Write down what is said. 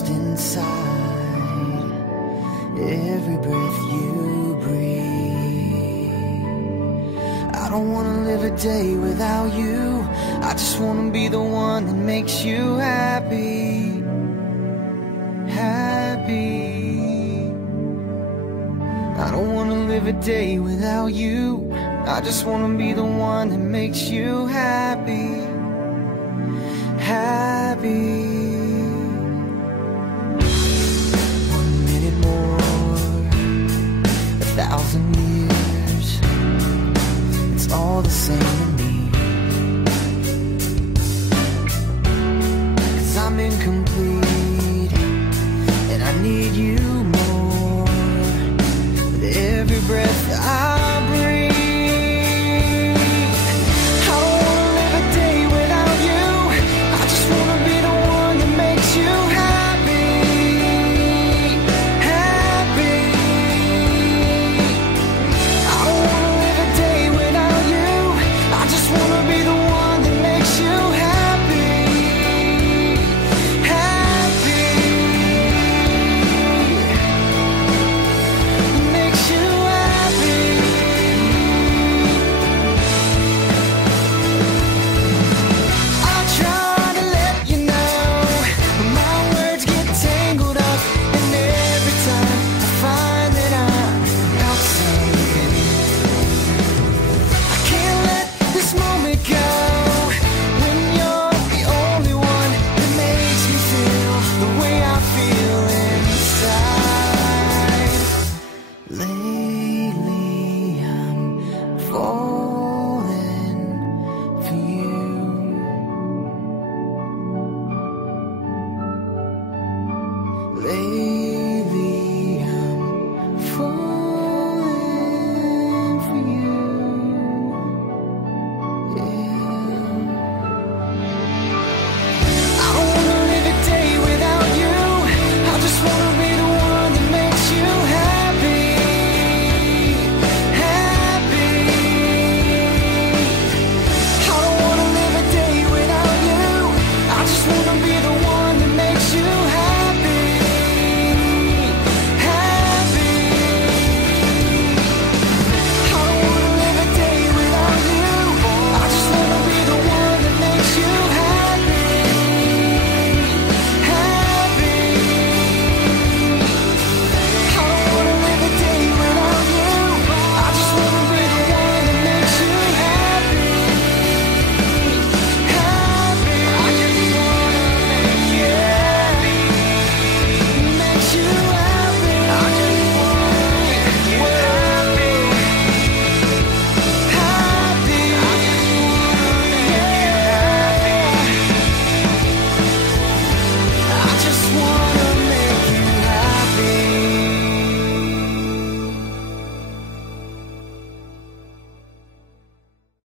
lost inside every breath you breathe. I don't wanna live a day without you. I just wanna be the one that makes you happy. Happy. I don't wanna live a day without you. I just wanna be the one that makes you happy. Happy. 1 minute more, 1,000 years, it's all the same to me.